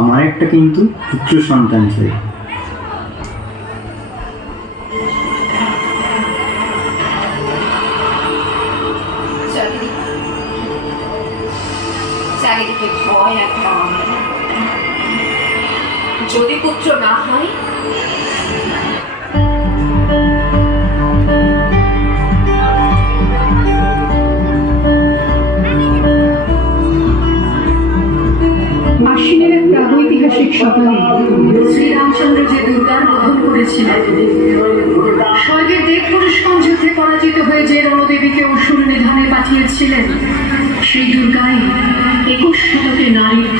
আমার একটা কিন্তু পুত্র সন্তান চাই। চারিদিকে ভয় একটা, যদি পুত্র না হয় আশ্বিনের এক প্রাগৈতিহাসিক সকালে শ্রীরামচন্দ্র যে দুর্গার বধন করেছিলেন, স্বর্গের দেব পুরুষকণ যুদ্ধে পরাজিত হয়ে যে রণদেবীকে অসুর নিধনে পাঠিয়েছিলেন, সেই দুর্গাই 21 শতকে নারীর